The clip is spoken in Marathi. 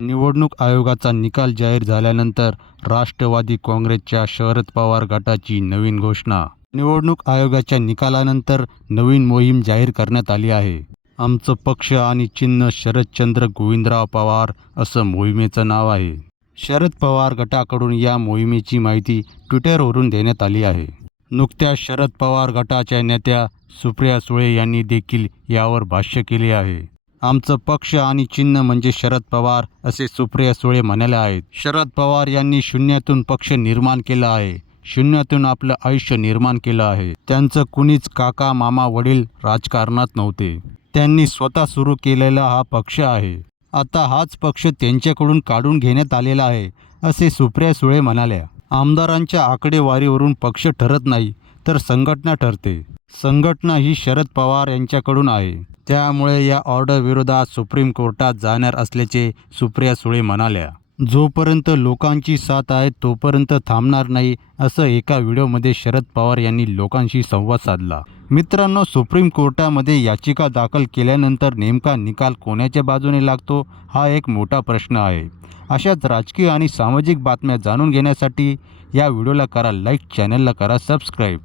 निवडणूक आयोगाचा निकाल जाहीर झाल्यानंतर राष्ट्रवादी काँग्रेसच्या शरद पवार गटाची नवीन घोषणा. निवडणूक आयोगाच्या निकालानंतर नवीन मोहीम जाहीर करण्यात आली आहे. आमचं पक्ष आणि चिन्ह शरदचंद्र गोविंदराव पवार असं मोहिमेचं नाव आहे. शरद पवार गटाकडून या मोहिमेची माहिती ट्विटरवरून देण्यात आली आहे. नुकत्याच शरद पवार गटाच्या नेत्या सुप्रिया सुळे यांनी देखील यावर भाष्य केले आहे. आमचं पक्ष आणि चिन्ह म्हणजे शरद पवार असे सुप्रिया सुळे म्हणाले आहेत. शरद पवार यांनी शून्यातून पक्ष निर्माण केला आहे. शून्यातून आपलं आयुष्य निर्माण केलं आहे. त्यांचं कुणीच काका मामा वडील राजकारणात नव्हते. त्यांनी स्वतः सुरू केलेला हा पक्ष आहे. आता हाच पक्ष त्यांच्याकडून काढून घेण्यात आलेला आहे असे सुप्रिया सुळे म्हणाल्या. आमदारांच्या आकडेवारीवरून पक्ष ठरत नाही तर संघटना ठरते. संघटना ही शरद पवार यांच्याकडून आहे. त्यामुळे या ऑर्डर विरोधात सुप्रीम कोर्टात जाणार असल्याचे सुप्रिया सुळे म्हणाल्या. जोपर्यंत लोकांची साथ आहे तोपर्यंत थांबणार नाही असं एका व्हिडिओमध्ये शरद पवार यांनी लोकांशी संवाद साधला. मित्रांनो सुप्रीम कोर्टामध्ये याचिका दाखल केल्यानंतर नेमका निकाल कोणाच्या बाजूने लागतो हा एक मोठा प्रश्न आहे. अशाच राजकीय आणि सामाजिक बातम्या जाणून घेण्यासाठी या व्हिडिओला करा लाईक चॅनलला करा सबस्क्राईब.